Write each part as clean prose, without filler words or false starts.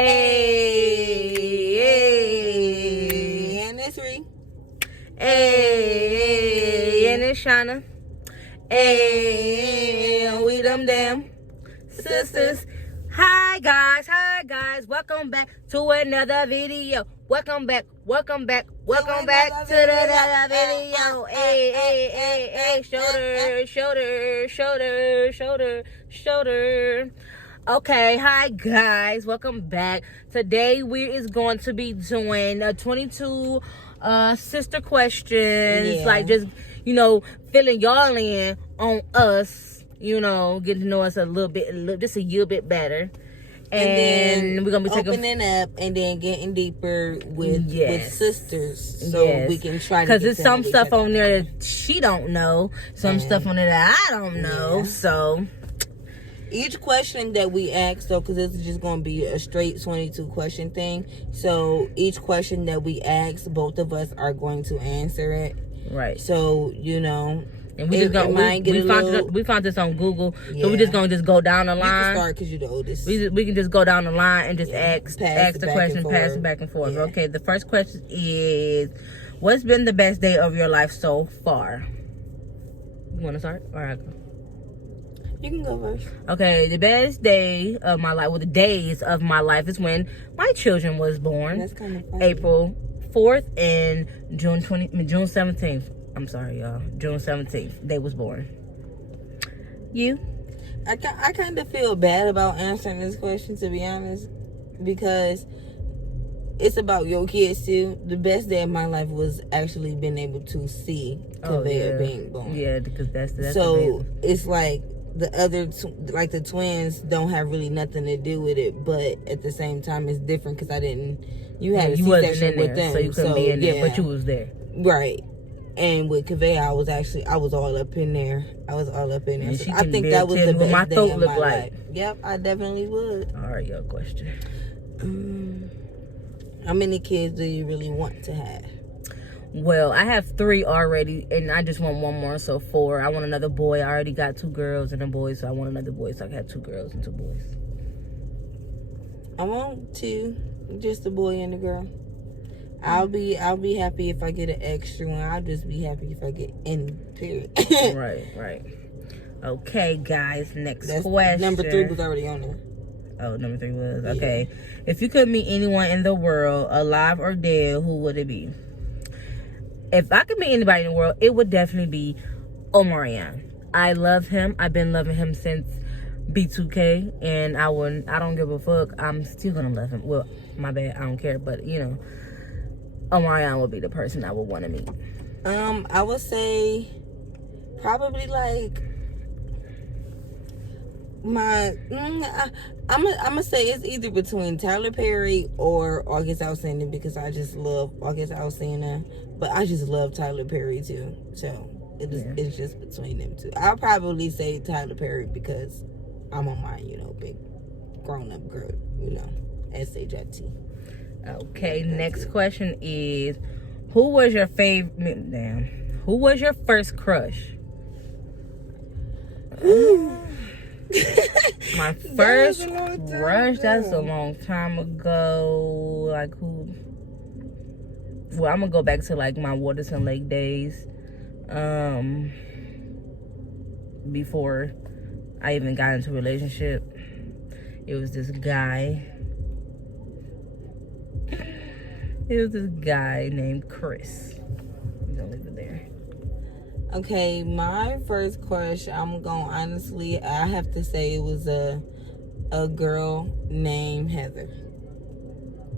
Hey, and it's Ree. Hey, and it's Shauna. Hey, we them damn sisters. Hi guys, welcome back to another video. Welcome back to another video. Hey, shoulder. Okay, hi guys, welcome back. Today we is going to be doing 22 sister questions, like just filling y'all in on us, getting to know us a little bit, just a little bit better. And then we're gonna be opening up and then getting deeper with sisters, so we can try to, because there's some stuff on there that she don't know, some stuff on there that I don't know. So each question that we ask, though, because this is just going to be a straight 22 question thing. So each question that we ask, both of us are going to answer it. Right. So, and we found this on Google. Yeah. So we just gonna go down the line. You can start because you're the oldest. We can just go down the line and just ask the question, pass it back and forth. Yeah. Okay, the first question is, what's been the best day of your life so far? You want to start? All right. You can go first. Okay, the best day of my life, the days of my life is when my children was born. That's kind of funny. April 4th and June 17th. I'm sorry, y'all. June 17th, they was born. You? I kind of feel bad about answering this question, to be honest, because it's about your kids too. The best day of my life was actually being able to see Kaveh being born. Yeah, because that's so amazing. It's like the other, the twins don't have really nothing to do with it, but at the same time, it's different because you had a C-section with them, so you couldn't be in there, but you was there, right? And with Kaveh, I was all up in there. So I think that was the best my day throat of looked my like. life. Yep, I definitely would. All right, your question. How many kids do you really want to have? Well, I have 3 already, and I just want one more, so 4. I want another boy. I already got 2 girls and a boy, so I want another boy, so I can have 2 girls and 2 boys. I want 2, just a boy and a girl. I'll be happy if I get an extra one. I'll just be happy if I get any, period. Right. Okay, guys, next question. Number 3 was already on there. Oh, number 3 was? Okay. Yeah. If you could meet anyone in the world, alive or dead, who would it be? If I could meet anybody in the world, it would definitely be Omarion. I love him. I've been loving him since B2K, and I don't give a fuck. I'm still gonna love him. Well, my bad, I don't care, but Omarion would be the person I would want to meet. I would say probably like I'm gonna say it's either between Tyler Perry or August Alsina, because I just love August Alsina, but I just love Tyler Perry too. So it's just between them two. I'll probably say Tyler Perry because I'm on my big grown up girl, SHIT. Okay, next question is, who was your first crush? My first crush, that's a long time ago. Like who? Well, I'm gonna go back to like my Waterson Lake days. Before I even got into a relationship, it was this guy. It was this guy named Chris. I'm gonna leave it there. Okay, my first crush, I'm gonna honestly, I have to say it was a girl named Heather.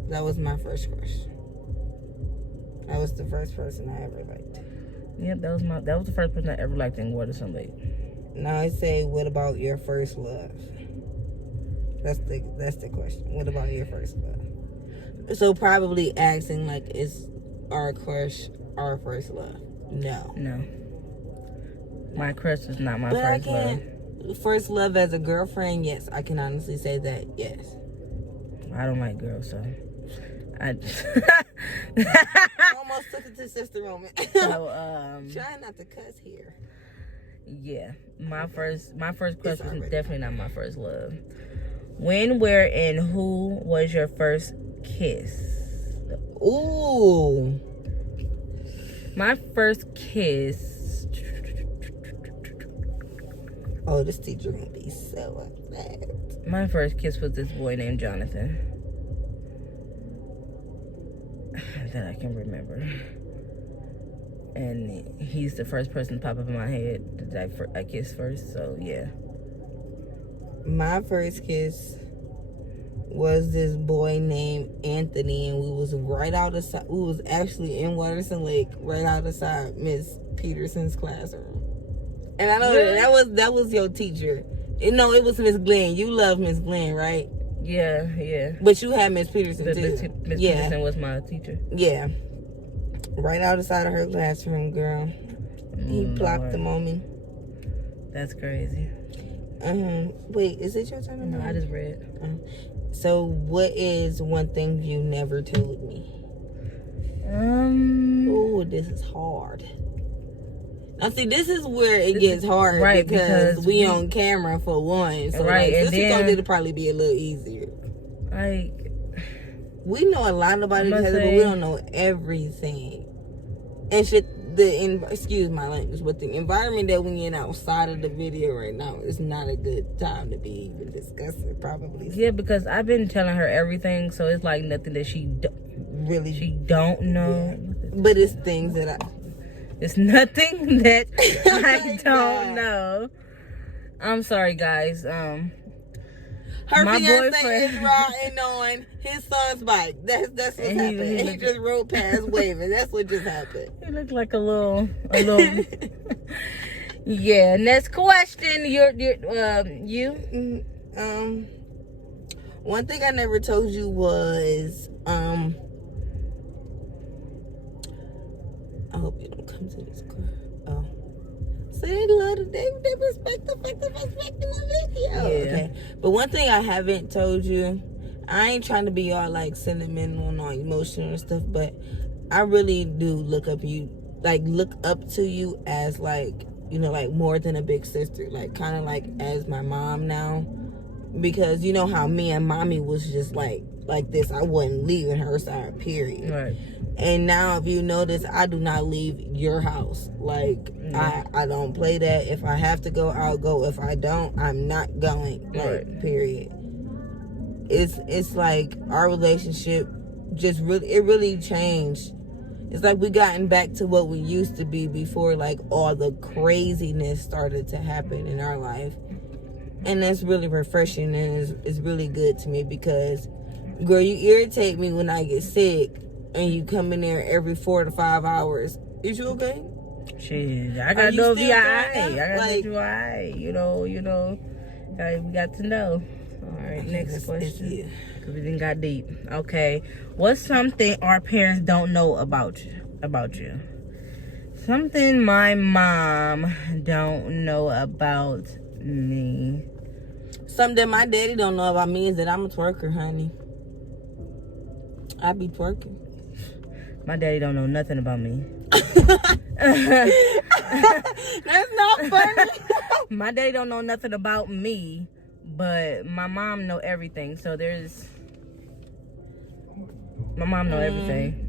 That was my first crush. That was the first person I ever liked. Yep, that was the first person I ever liked in Waterson Lake. Now I say, what about your first love? That's the question. What about your first love? So probably asking like, is our crush our first love? No. My crush is not my first love. First love as a girlfriend, yes, I can honestly say that, yes. I don't like girls, so I almost took it to sister moment. So, try not to cuss here. Yeah, my first crush was definitely not my first love. When, where, and who was your first kiss? Ooh. My first kiss. Oh, this teacher gonna be so upset. My first kiss was this boy named Jonathan. That I can remember. And he's the first person to pop up in my head that I kissed first. So, yeah. My first kiss was this boy named Anthony, and we was right outside. We was actually in Waterson Lake, right outside Miss Peterson's classroom. And I know that was your teacher. No, it was Miss Glenn. You love Miss Glenn, right? Yeah. But you had Miss Peterson too. Miss Peterson was my teacher. Yeah. Right outside of her classroom, girl. He plopped them on me. That's crazy. Wait, is it your turn? No, I just read. So, what is one thing you never told me? Oh, this is hard. Now, see, this is where it gets hard, right? Because we on camera for one, so right, like, this is something to probably be a little easier. Like, we know a lot about each other, but we don't know everything. And shit, excuse my language, but the environment that we in outside of the video right now is not a good time to be even discussing, probably. Yeah, because I've been telling her everything, so it's like nothing that she don't know. Yeah. But it's things that it's nothing that I don't know. I'm sorry, guys. Her my fiance boyfriend is riding on his son's bike. That's what's happened. He just rode past waving. That's what just happened. He looked like a little. Yeah. Next question. You. One thing I never told you was I hope you don't come to this car. Oh. So they respect the fact of respecting the video. Yeah. Okay. But one thing I haven't told you, I ain't trying to be all like sentimental and all emotional and stuff, but I really do look up to you as like, you know, like more than a big sister, like kind of like as my mom now, because you know how me and mommy was just like this. I wasn't leaving her side, period. Right. And now, if you notice, I do not leave your house. Like, I don't play that. If I have to go, I'll go. If I don't, I'm not going. Like, right. Period. It's like our relationship just really changed. It's like we gotten back to what we used to be before, like, all the craziness started to happen in our life. And that's really refreshing, and it's really good to me because, girl, you irritate me when I get sick. And you come in there every 4 to 5 hours. Is you okay? Shit, I gotta know if you alright. I gotta know if you alright. You know. We got to know. All right, next question. Because we didn't got deep. Okay, what's something our parents don't know about you? Something my mom don't know about me. Something my daddy don't know about me is that I'm a twerker, honey. I be twerking. My daddy don't know nothing about me. That's not funny. My daddy don't know nothing about me, but my mom know everything. So my mom know everything.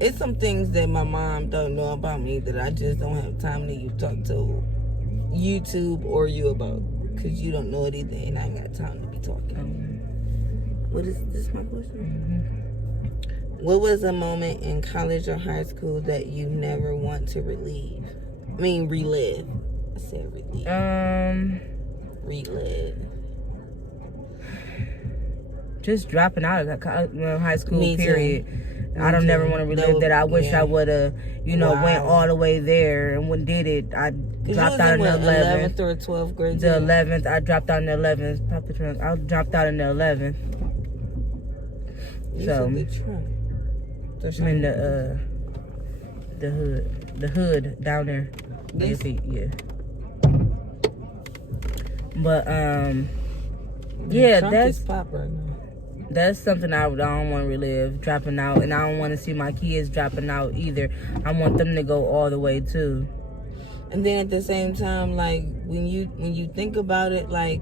It's some things that my mom don't know about me that I just don't have time to talk to YouTube or you about, because you don't know it either, and I ain't got time to be talking. What is this? My question? Mm-hmm. What was a moment in college or high school that you never want to relive? I said relive. Relive. Just dropping out of high school. Me period. Too. I don't never want to relive that. I wish I would have, went all the way there, and when did it, I dropped out in the 11th or 12th grade. The 11th, I dropped out in the 11th. I dropped out in the 11th. So I'm in the hood down there. Your feet, yeah. But yeah, that's pop right now. That's something I don't want to relive, dropping out, and I don't want to see my kids dropping out either. I want them to go all the way too. And then at the same time, like when you think about it, like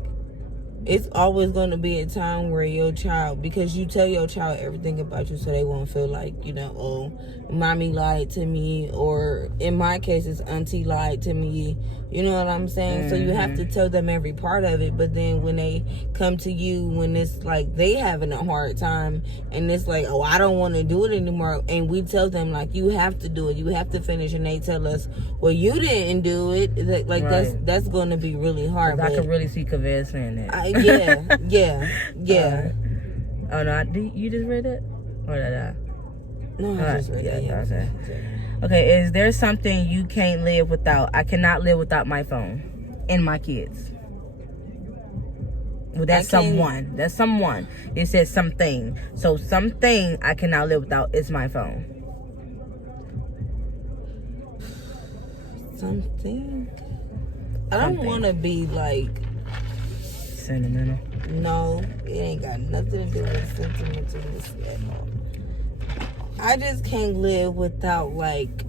it's always going to be a time where your child, because you tell your child everything about you so they won't feel like, oh, mommy lied to me, or in my case, it's auntie lied to me. You know what I'm saying? So you have to tell them every part of it. But then when they come to you, when it's like they having a hard time and it's like, oh, I don't want to do it anymore. And we tell them like, you have to do it. You have to finish. And they tell us, well, you didn't do it. Like that's going to be really hard. I can really see Kaveh saying that. Yeah. Oh no, you just read it? Or did I? No, I just read it. Yeah. Okay, is there something you can't live without? I cannot live without my phone and my kids. Well, that's someone. That's someone. It says something. So something I cannot live without is my phone. Something. I don't want to be like sentimental. No, it ain't got nothing to do with sentimentalness at all. I just can't live without like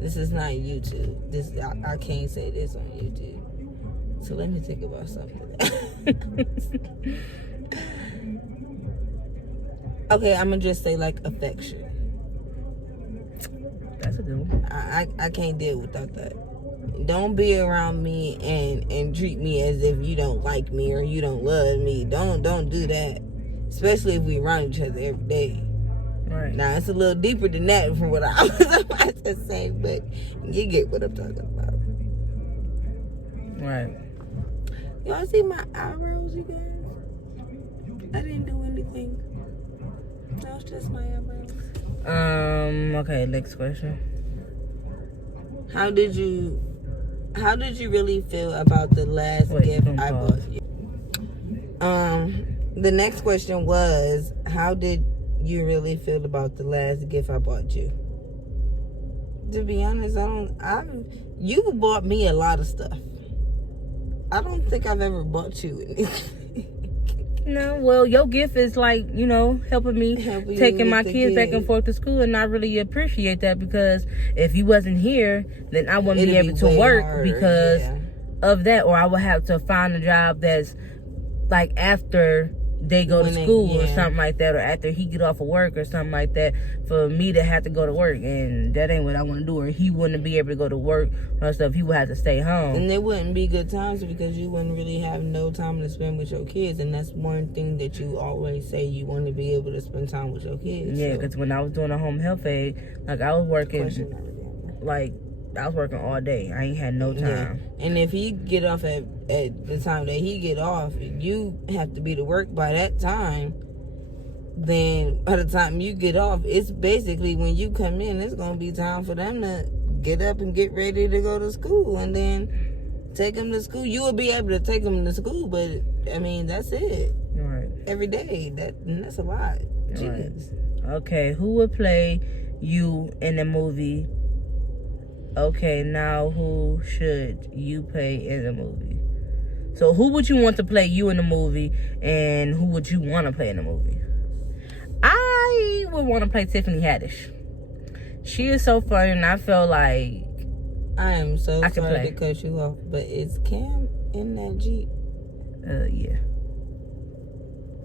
this is not YouTube. I can't say this on YouTube. So let me think about something. Okay, I'm gonna just say like affection. That's a good one. I can't deal without that. Don't be around me and treat me as if you don't like me or you don't love me. Don't do that. Especially if we around each other every day. Right. Now it's a little deeper than that from what I was about to say, but you get what I'm talking about. Right. Y'all see my eyebrows, you guys? I didn't do anything. That was just my eyebrows. Okay, next question. How did you really feel about the last gift I bought you? The next question was, how did you really feel about the last gift I bought you? To be honest, you bought me a lot of stuff. I don't think I've ever bought you anything. No, well, your gift is like, helping me taking my kids back and forth to school, and I really appreciate that, because if you wasn't here, then I wouldn't be able to work because of that, or I would have to find a job that's like after they go to school or something like that, or after he get off of work or something like that, for me to have to go to work, and that ain't what I want to do. Or he wouldn't be able to go to work or stuff. He would have to stay home, and there wouldn't be good times because you wouldn't really have no time to spend with your kids. And that's one thing that you always say, you want to be able to spend time with your kids. Yeah, because when I was doing a home health aide, like I was working all day. I ain't had no time. Yeah. And if he get off at the time that he get off, you have to be to work by that time. Then by the time you get off, it's basically when you come in, it's going to be time for them to get up and get ready to go to school, and then take them to school. You will be able to take them to school, but I mean, that's it. Right. Every day. That's a lot. Jeez. Right. Okay, who would play you in a movie? Okay, now who should you play in the movie? So who would you want to play you in the movie, and who would you want to play in the movie? I would want to play Tiffany Haddish. She is so funny, and I feel like I am so sorry to cut you off, but is Cam in that Jeep? Yeah.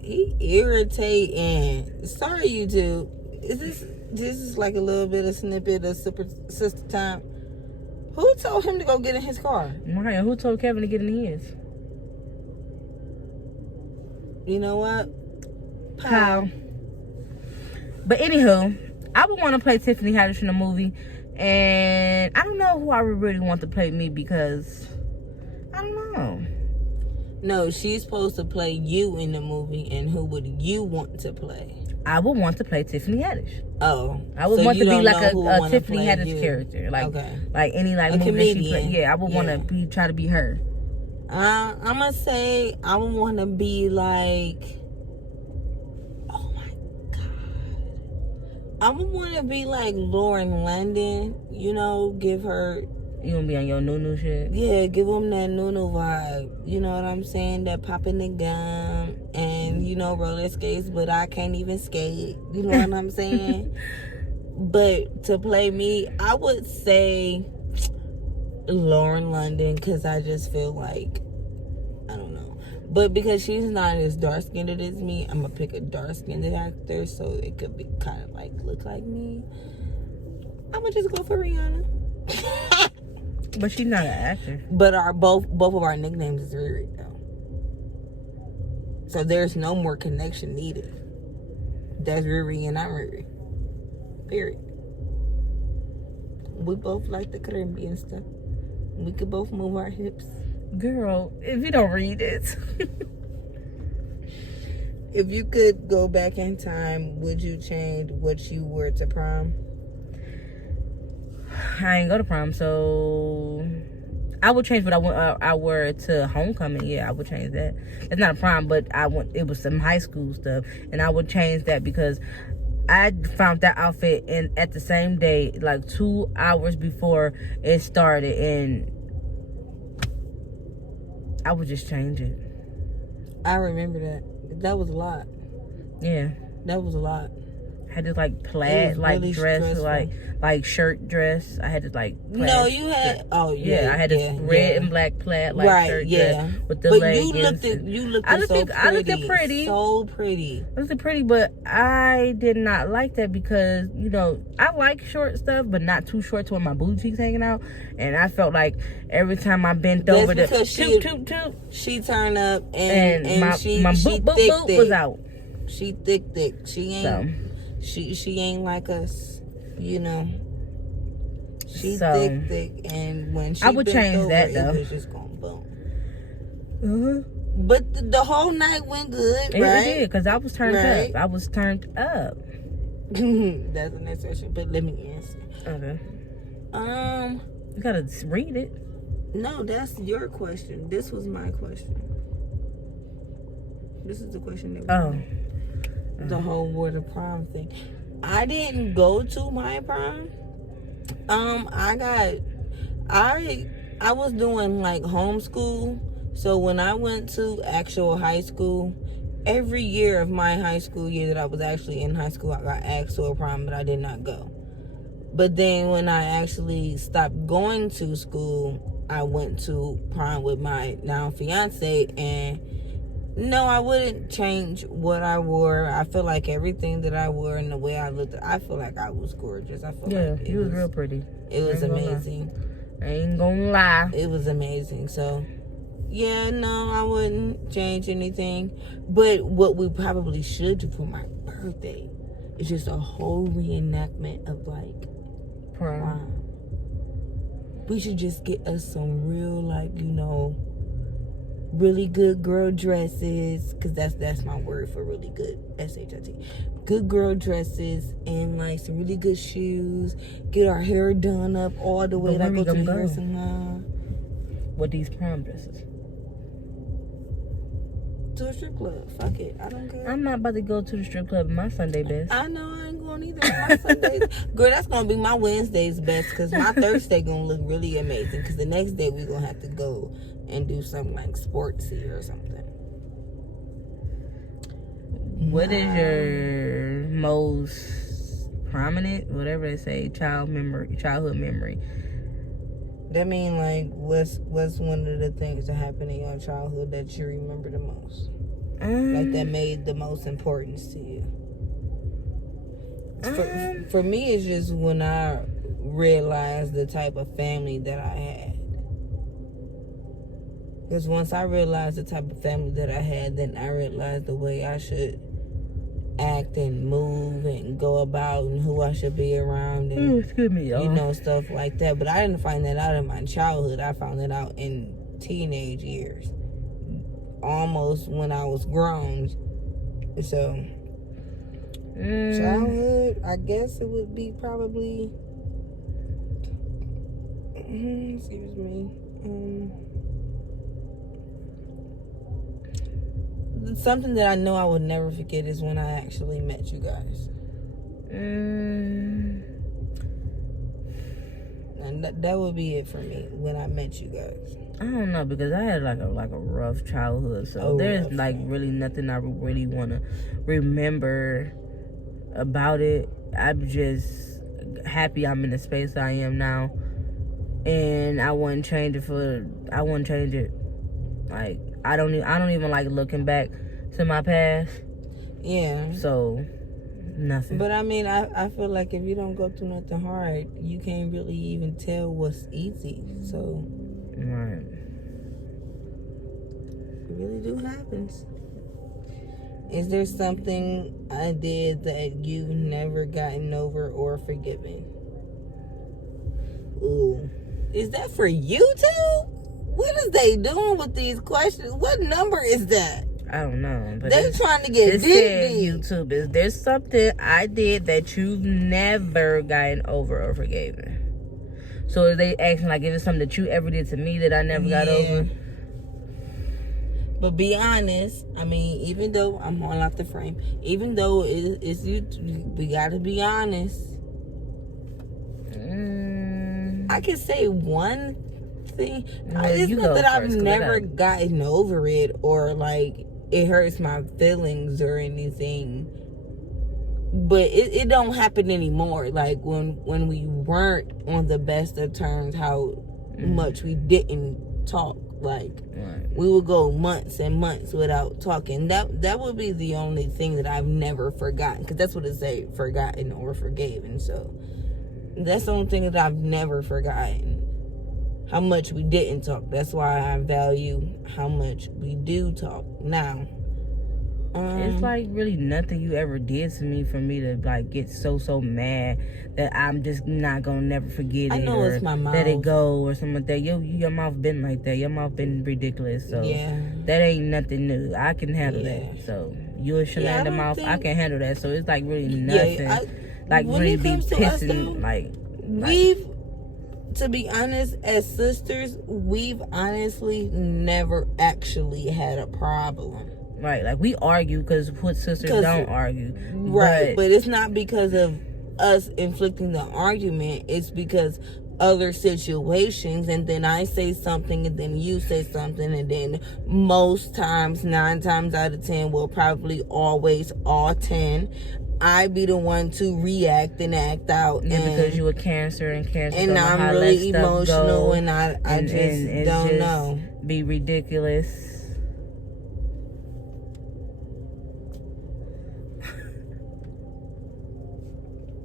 He irritating. Sorry, YouTube. This is like a little bit of snippet of Super Sister Time. Who told him to go get in his car? Mariah, who told Kevin to get in his? You know what? Pow. But anywho, I would want to play Tiffany Haddish in the movie, and I don't know who I would really want to play me, because I don't know. No, she's supposed to play you in the movie, and who would you want to play? I would want to play Tiffany Haddish. Oh, I would want to be like a Tiffany Haddish character, like any like movie that she play. Yeah, I would want to try to be her. I'm gonna say I would want to be like, oh my god, I would want to be like Lauren London. Give her. You gonna be on your Nunu shit? Yeah, give them that Nunu vibe. You know what I'm saying? That popping the gum and roller skates, but I can't even skate. You know what I'm saying? But to play me, I would say Lauren London, because I just feel like But because she's not as dark skinned as me, I'm gonna pick a dark skinned actor so it could be kind of like look like me. I'm gonna just go for Rihanna. But she's not an actor. But both of our nicknames is Riri though. So there's no more connection needed. That's Riri and I'm Riri. Period. We both like the Caribbean stuff. We could both move our hips. Girl, if you don't read it. If you could go back in time, would you change what you wore to prom? I ain't go to prom, so I would change what I wore to homecoming. Yeah, I would change that. It's not a prom, but it was some high school stuff, and I would change that because I found that outfit at the same day, like 2 hours before it started, and I would just change it. I remember that. That was a lot. Yeah. That was a lot. I had this like plaid like really dress, stressful. like shirt dress. I had this like plaid. No, you had I had this red and black plaid like shirt dress with the leggings. You looked so pretty. I looked pretty. So pretty. I looked pretty, but I did not like that because, you know, I like short stuff, but not too short to where my booty cheeks hanging out. And I felt like every time I bent over the she turned up and my boot was out. She thick. She ain't she ain't like us, you know. She thick, and when she I would change over, that though. It was just going boom. But the whole night went good, right? It did, because I was turned up. I was turned up. That's the next question, but let me answer. Okay. You gotta read it. No, that's your question. This was my question. This is the question that we the whole word of prom thing. I didn't go to my prom. I was doing like homeschool. So when I went to actual high school, every year of my high school year that I was actually in high school, I got asked to a prom, but I did not go. But then when I actually stopped going to school, I went to prom with my now fiance, and no, I wouldn't change what I wore. I feel like everything that I wore and the way I looked, I feel like I was gorgeous. I feel like you was real pretty. It was amazing. I ain't gonna lie. It was amazing. So, yeah, no, I wouldn't change anything. But what we probably should do for my birthday is just a whole reenactment of like prom. We should just get us some real, like, you know, really good girl dresses, because that's my word for really good, S-H-I-T. Good girl dresses and like some really good shoes. Get our hair done up all the way. Like go to the hair salon. With these prom dresses? To a strip club. Fuck it. I don't care. I'm not about to go to the strip club in my Sunday best. I know I ain't going either on my Sundays. Girl, that's going to be my Wednesday's best, because my Thursday going to look really amazing, because the next day we going to have to go and do something like sportsy or something. What is your most prominent, whatever they say, childhood memory? That mean like what's one of the things that happened in your childhood that you remember the most? Like that made the most importance to you? For me, it's just when I realized the type of family that I had. Because once I realized the type of family that I had, then I realized the way I should act and move and go about and who I should be around and excuse me, y'all. You know, stuff like that. But I didn't find that out in my childhood. I found it out in teenage years, almost when I was grown. So childhood, I guess it would be probably excuse me, something that I know I would never forget is when I actually met you guys. And that would be it for me, when I met you guys. I don't know, because I had like a rough childhood, so there's like really nothing I really want to remember about it. I'm just happy I'm in the space I am now, and I wouldn't change it. Like, I don't even like looking back to my past. Yeah. So, nothing. But I mean, I feel like if you don't go through nothing hard, you can't really even tell what's easy. So, Right. it really do happens. Is there something I did that you've never gotten over or forgiven? Ooh. Is that for YouTube? What is they doing with these questions? What number is that? I don't know. But They trying to get said deep. YouTube. Is there something I did that you've never gotten over or forgiven? So are they asking like, if it's something that you ever did to me that I never got over? But be honest. I mean, even though I'm on off the frame, even though it's you, we gotta be honest. I can say one thing. Well, It's you not go that I've first, 'cause never gotten over it or like it hurts my feelings or anything. But it don't happen anymore. Like when we weren't on the best of terms, how much we didn't talk. Like we would go months and months without talking. That would be the only thing that I've never forgotten, because that's what it say, forgotten or forgiven. So that's the only thing that I've never forgotten. How much we didn't talk. That's why I value how much we do talk now. It's like really nothing you ever did to me for me to like get so mad that I'm just not gonna never forget it. I know it's my mouth. Let it go or something like that. Your mouth been like that. Your mouth been ridiculous. So yeah, that ain't nothing new. I can handle that. So you and Shanann the mouth, I can handle that. So it's like really nothing. Like really be pissing we've, to be honest, as sisters, we've honestly never actually had a problem. Right, like we argue because what sisters don't argue. Right, but it's not because of us inflicting the argument. It's because other situations, and then I say something and then you say something, and then most times, 9 times out of 10, well, probably always all 10, I be the one to react and act out. Yeah, because you a Cancer and I'm really emotional and I just don't know. Be ridiculous.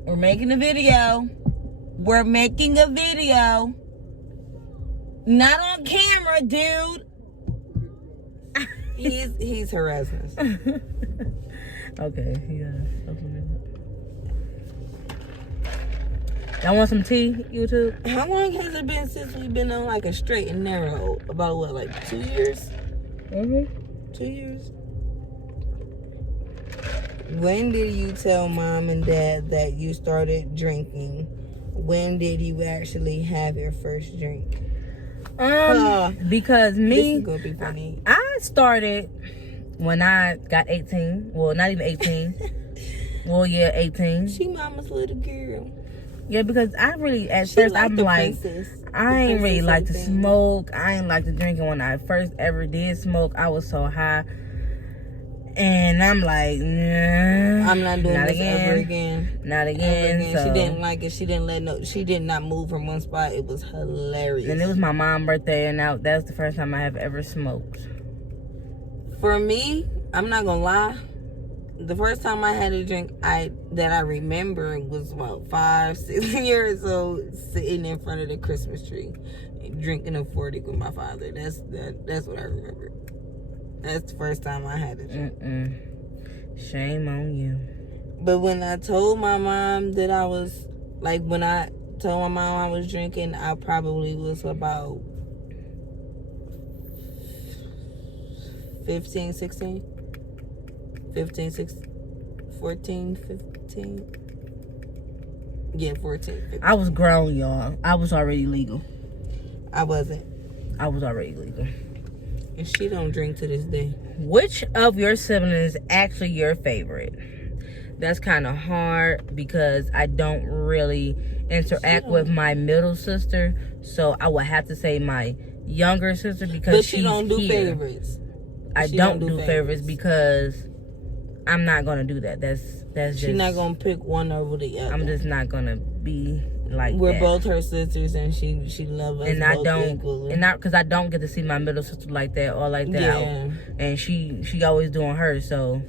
We're making a video. We're making a video. Not on camera, dude. He's harassing us. Okay, yeah. Y'all want some tea, YouTube? How long has it been since we've been on like a straight and narrow? About what, like 2 years? 2 years. When did you tell mom and dad that you started drinking? When did you actually have your first drink? Because me, this is gonna be funny. I started when I got 18. Well, not even 18. Well, yeah, 18. She mama's little girl. Yeah, because I really, at first, I'm like, I ain't really like to smoke. I ain't like to drink. And when I first ever did smoke, I was so high. And I'm like, nah, I'm not doing this ever again. Not again. So. She didn't like it. She did not move from one spot. It was hilarious. And it was my mom's birthday, and that's the first time I have ever smoked. For me, I'm not gonna lie. The first time I had a drink that I remember was about 5-6 years old, sitting in front of the Christmas tree, drinking a 40 with my father. That's what I remember. That's the first time I had a drink. Shame on you. But when I told my mom that I was, like, when I told my mom I was drinking, I probably was about 15, 16. 15, 16, 14, 15. Yeah, 14, 15. I was grown, y'all. I was already legal. I wasn't. I was already legal. And she don't drink to this day. Which of your siblings is actually your favorite? That's kind of hard because I don't really interact with my middle sister. So I would have to say my younger sister because but she don't do favorites. I don't do favorites because I'm not gonna do that. That's she's not gonna pick one over the other. I'm just not gonna be like We're that. both her sisters, and she loves us And both I don't, equally. and not because I don't get to see my middle sister like that or like that. Yeah. And she always doing hers, so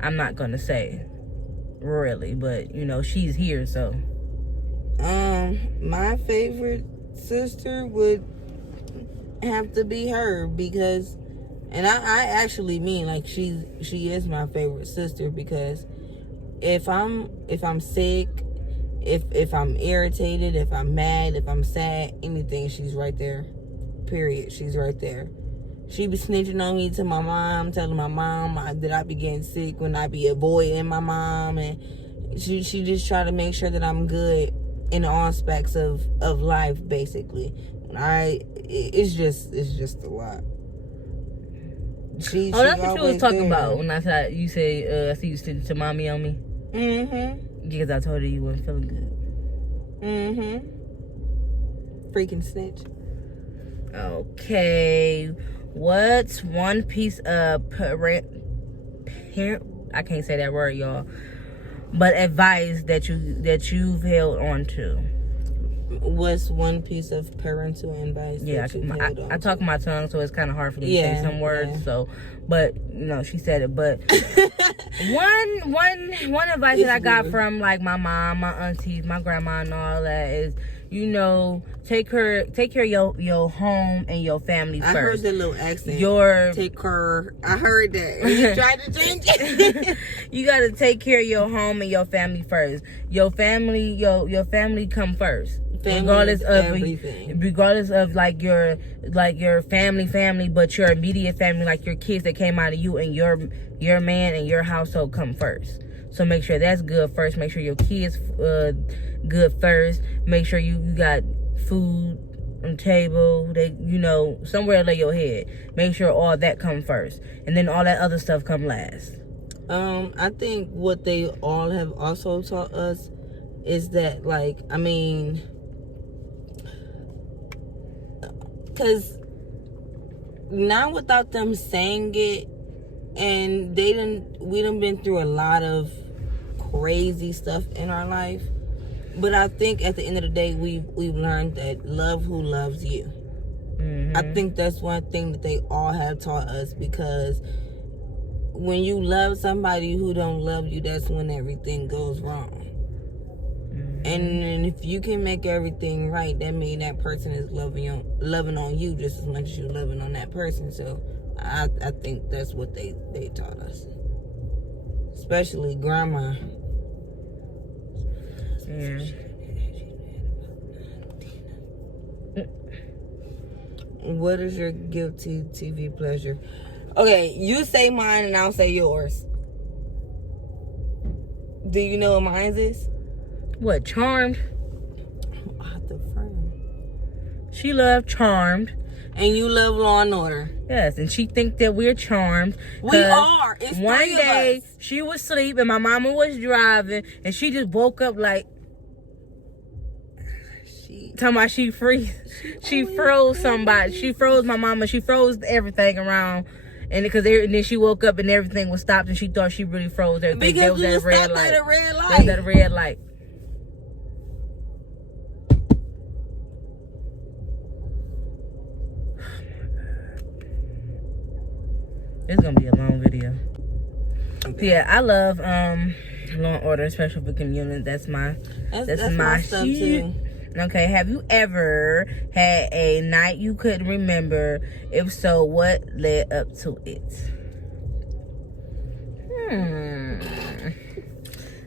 I'm not gonna say really, but you know she's here, so. My favorite sister would have to be her because, and I actually mean like she is my favorite sister because if I'm sick, if I'm irritated, if I'm mad, if I'm sad, anything, she's right there. Period. She's right there. She be snitching on me to my mom, telling my mom that I be getting sick when I be avoiding my mom, and she just try to make sure that I'm good in all aspects of life, basically. It's just a lot. That's what you was talking about when I said you say I see you sitting to mommy on me. Mm-hmm. Because I told her you weren't feeling good. Mm-hmm. Freaking snitch. Okay, what's one piece of parent I can't say that word, y'all, but advice that you've held on to? What's one piece of parental advice? Yeah, I talk my tongue, so it's kind of hard for me to say some words. Yeah. So, but you know, she said it. But one advice that I got from like my mom, my aunties, my grandma, and all that is, you know, take care of your home and your family first. I heard that little accent. Take care. I heard that. You tried to change it. You gotta take care of your home and your family first. Your family come first. Regardless of like your family, but your immediate family, like your kids that came out of you, and your man and your household come first. So make sure that's good first. Make sure your kids good first. Make sure you got food on the table. They, you know, somewhere to lay your head. Make sure all that come first, and then all that other stuff come last. I think what they all have also taught us is that, like, I mean, because now without them saying it, and we done been through a lot of crazy stuff in our life, but I think at the end of the day, we've learned that love who loves you. Mm-hmm. I think that's one thing that they all have taught us, because when you love somebody who don't love you, that's when everything goes wrong. Mm-hmm. And if you can make everything right, that means that person is loving on you just as much as you're loving on that person. So I think that's what they taught us, especially grandma. Yeah. What is your guilty TV pleasure? Okay, you say mine and I'll say yours. Do you know what mine is? What, Charmed? The friend. She loved Charmed. And you love Law and Order. Yes, and she think that we're charmed. We are. It's one three day of us. She was asleep and my mama was driving, and she just woke up like, talking about she froze somebody. She froze my mama. She froze everything around, and then she woke up and everything was stopped, and she thought she really froze everything. Because we was at a red light. They was at a red light. It's gonna be a long video. Okay. Yeah, I love Law and Order, Special Victim Unit. That's my stuff too. Okay, have you ever had a night you couldn't remember? If so, what led up to it?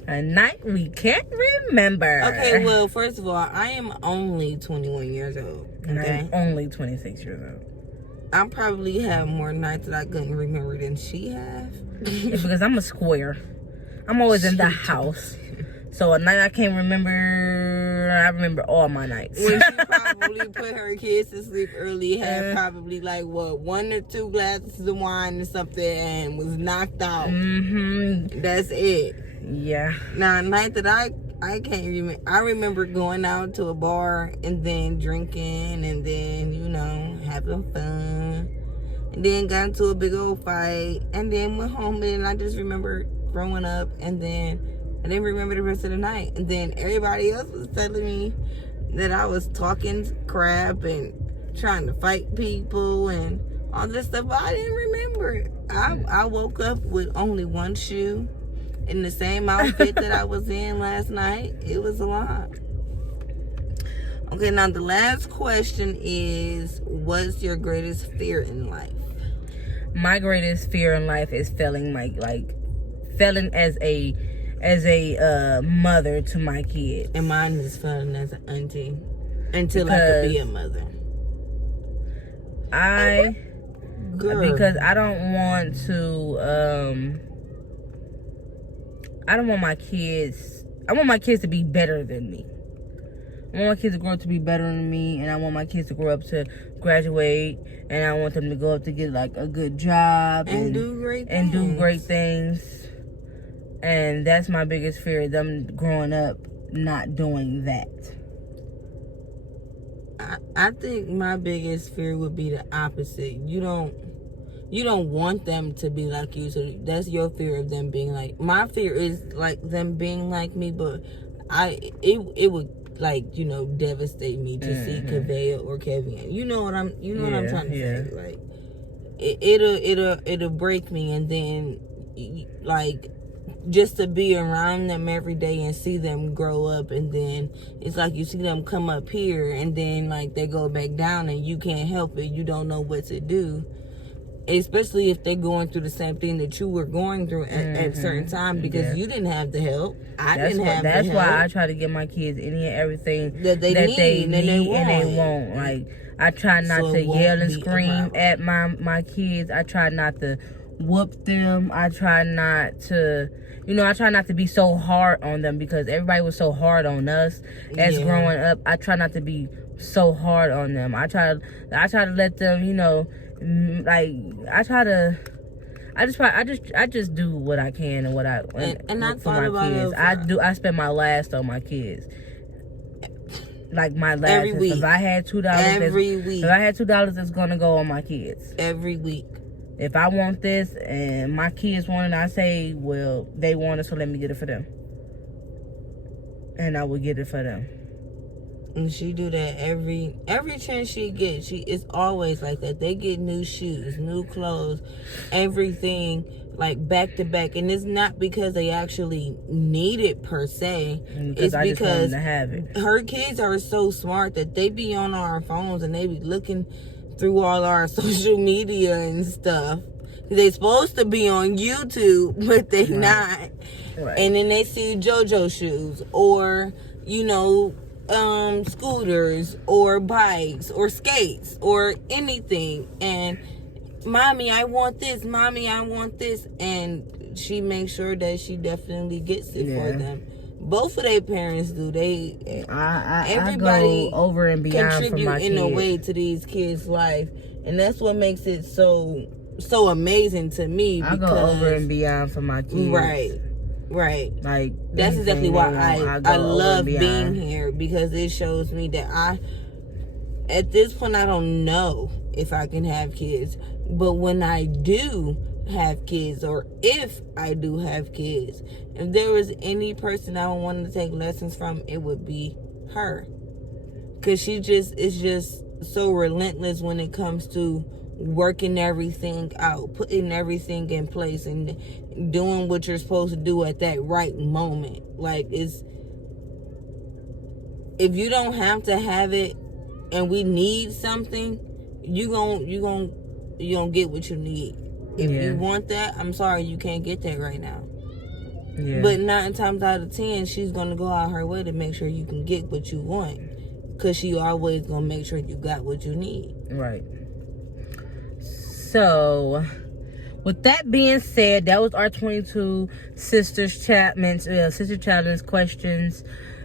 A night we can't remember. Okay, well, first of all, I am only 21 years old. Okay? And I'm only 26 years old. I probably have more nights that I couldn't remember than she have. It's because I'm a square. I'm always in the house. So a night I can't remember, I remember all my nights. When she probably put her kids to sleep early, had probably like, what, 1 or 2 glasses of wine or something, and was knocked out. Mm-hmm. That's it. Yeah. Now, a night that I can't remember, I remember going out to a bar and then drinking and then, you know, having fun. And then got into a big old fight and then went home, and I just remember throwing up and then I didn't remember the rest of the night. And then everybody else was telling me that I was talking crap and trying to fight people and all this stuff. But I didn't remember it. I woke up with only one shoe in the same outfit that I was in last night. It was a lot. Okay, now the last question is, what's your greatest fear in life? My greatest fear in life is failing as a mother to my kids. And mine is failing as an auntie until I could be a mother. Because I don't want to I don't want my kids to be better than me. I want my kids to grow up to be better than me, and I want my kids to grow up to graduate, and I want them to go up to get like a good job and do great things. And that's my biggest fear, them growing up not doing that. I think my biggest fear would be the opposite. You don't want them to be like you, so that's your fear of them being like. My fear is like them being like me, but it would devastate me to see Kavea or Kevin. You know what I'm trying to say. Like it'll break me, and then like just to be around them every day and see them grow up, and then it's like you see them come up here and then like they go back down and you can't help it. You don't know what to do. Especially if they're going through the same thing that you were going through at certain time, because you didn't have the help. That's why I try to give my kids any and everything that they need and they want. Like, I try not to yell and scream at my kids. I try not to whoop them. I try not to be so hard on them, because everybody was so hard on us as growing up. I try not to be so hard on them. I try to let them, I just do what I can and what I for my kids. I spend my last on my kids. Like my last. Every week. If I had $2, it's gonna go on my kids. Every week. If I want this and my kids want it, I say, well, they want it, so let me get it for them. And I will get it for them. And she do that every chance she gets. It's always like that. They get new shoes, new clothes, everything like back to back. And it's not because they actually need it per se. It's I because just want them to have it. Her kids are so smart that they be on our phones and they be looking through all our social media and stuff. They supposed to be on YouTube, but they not. Right. And then they see JoJo shoes or, scooters or bikes or skates or anything, and mommy, I want this, and she makes sure that she definitely gets it for them. Both of their parents do. Everybody go over and beyond contribute for my in kids. a way to these kids' life, and that's what makes it so amazing to me. I go over and beyond for my kids. Right. Like, that's exactly why I love being here, because it shows me that at this point, I don't know if I can have kids. But when I do have kids, or if I do have kids, if there was any person I would want to take lessons from, it would be her. Because she is just so relentless when it comes to working everything out, putting everything in place, and doing what you're supposed to do at that right moment. Like, if you don't have to have it and we need something, you gon' get what you need. If you want that, I'm sorry, you can't get that right now. But 9 times out of 10, she's gonna go out her way to make sure you can get what you want, because she always gonna make sure you got what you need. Right. So, with that being said, that was our 22 sister challenge questions.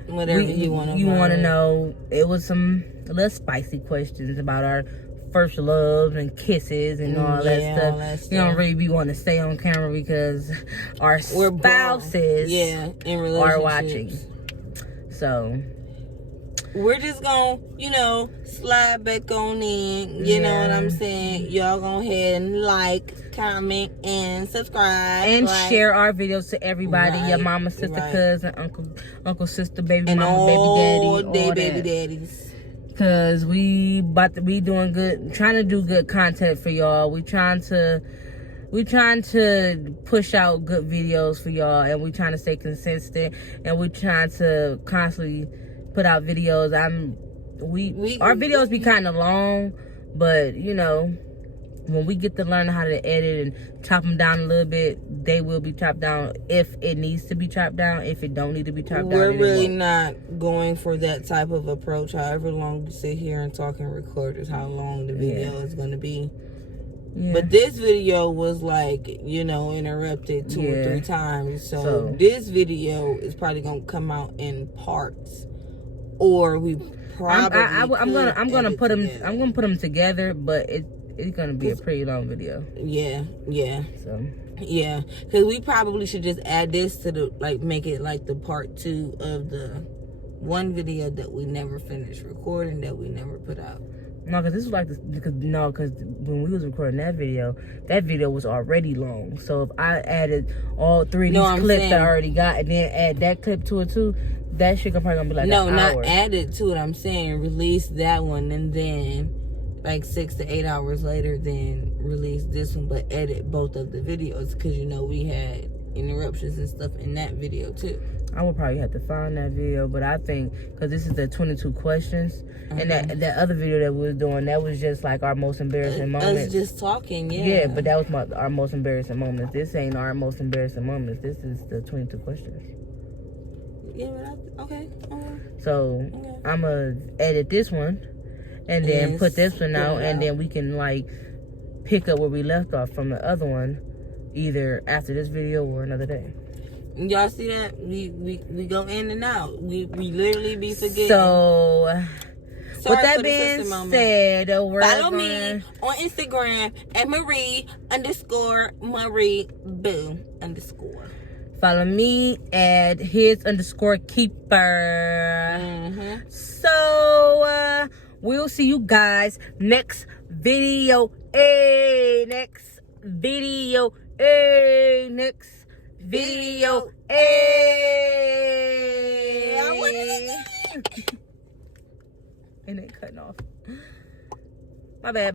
Whatever you want to know. It was some little spicy questions about our first loves and kisses and all that stuff. You don't really be wanting to stay on camera because our spouses are watching. So we're just gonna, slide back on in. You know what I'm saying? Y'all go ahead and like, comment, and subscribe. And share our videos to everybody. Your mama, sister, cousin, uncle, sister, baby and mama, all baby daddy. All baby that. daddies. Cause we about to be doing good, trying to do good content for y'all. We trying to push out good videos for y'all, and we trying to stay consistent, and we trying to constantly put out videos. Our videos be kind of long, but you know, when we get to learn how to edit and chop them down a little bit, they will be chopped down if it needs to be chopped down. If it don't need to be chopped down, we're really not going for that type of approach. However long we sit here and talk and record is how long the video is going to be. Yeah. But this video was like, you know, interrupted 2 or 3 times. So this video is probably going to come out in parts, or we probably I'm gonna put them together, but it's gonna be a pretty long video. Yeah. So yeah, because we probably should just add this to the, like, make it like the part 2 of the one video that we never finished recording, that we never put out. No, because this was like this. Because when we was recording that video was already long. So if I added all 3 of these clips that I already got, and then add that clip to it too, that shit probably gonna be like an hour. No, not added to it. I'm saying release that one, and then like 6 to 8 hours later, then release this one, but edit both of the videos, because you know we had interruptions and stuff in that video too. I would probably have to find that video, but I think because this is the 22 questions, and that other video that we was doing, that was just like our most embarrassing moments. Us just talking, Yeah, but that was our most embarrassing moments. This ain't our most embarrassing moments. This is the 22 questions. Yeah, but okay. So I'm gonna edit this one, and then put this one out, and then we can like pick up where we left off from the other one, either after this video or another day. Y'all see that? We go in and out. We literally be forgetting. So, with that being said, follow me on Instagram at Marie_Marie Boo _. Follow me at his_keeper. So, we'll see you guys next video. Next video. And it cutting off. My bad.